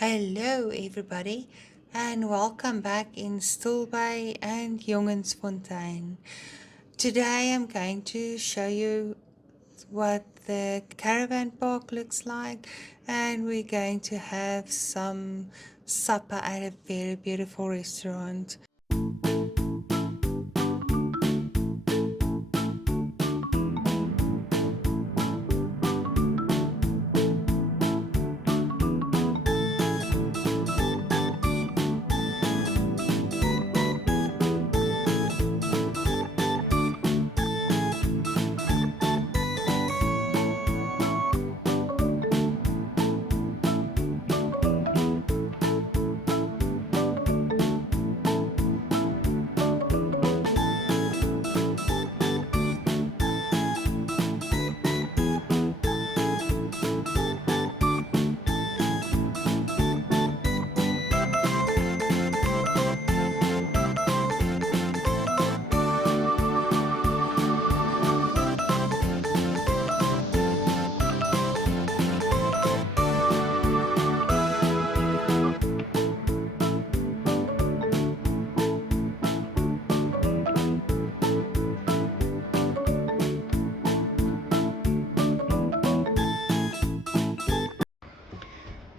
Hello, everybody, and welcome back in Stilbaai and Jongensfontein. Today, I'm going to show you what the caravan park looks like, and we're going to have some supper at a very beautiful restaurant.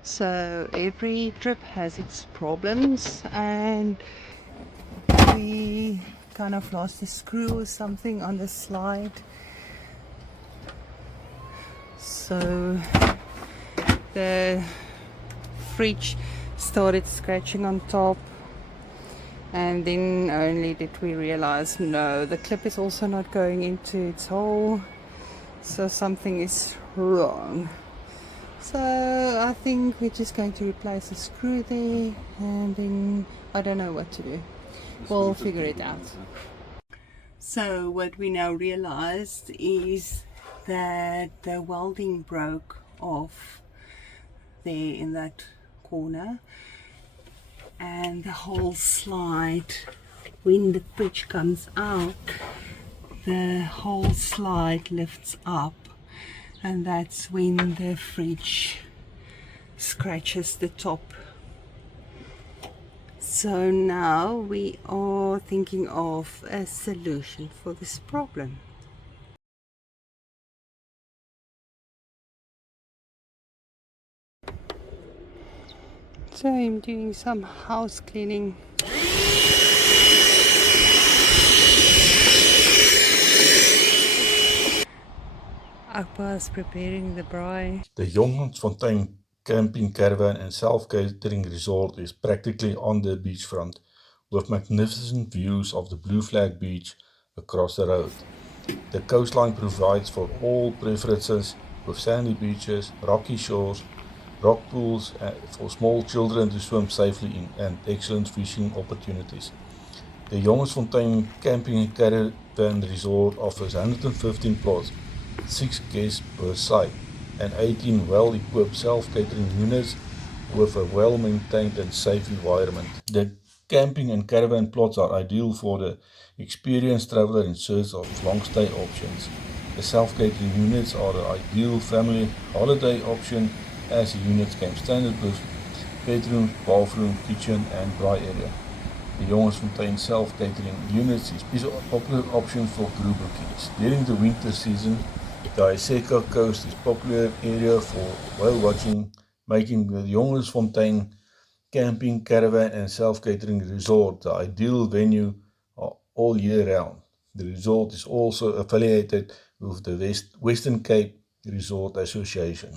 So every trip has its problems, and we kind of lost a screw or something on the slide. So the fridge started scratching on top, and then only did we realize no, the clip is also not going into its hole, so something is wrong. So I think we're just going to replace the screw there, and then I don't know what to do. We'll figure it out. So what we now realized is that the welding broke off there in that corner, and the whole slide, when the fridge comes out, the whole slide lifts up, and that's when the fridge scratches the top. So now we are thinking of a solution for this problem. So I'm doing some house cleaning. Appa is preparing the braai. The Jongensfontein camping caravan and self-catering resort is practically on the beachfront, with magnificent views of the Blue Flag beach across the road. The coastline provides for all preferences, with sandy beaches, rocky shores, rock pools for small children to swim safely in, and excellent fishing opportunities. The Jongensfontein camping and caravan resort offers 115 plots, 6 guests per site, and 18 well-equipped self-catering units with a well-maintained and safe environment. The camping and caravan plots are ideal for the experienced traveler in search of long-stay options. The self-catering units are the ideal family holiday option, as the units came standard with bedroom, bathroom, kitchen and braai area. The Jongensfontein self-catering units is a popular option for group bookings. During the winter season, the Iseka coast is a popular area for whale watching, making the Jongensfontein camping, caravan and self-catering resort the ideal venue all year round. The resort is also affiliated with the Western Cape Resort Association.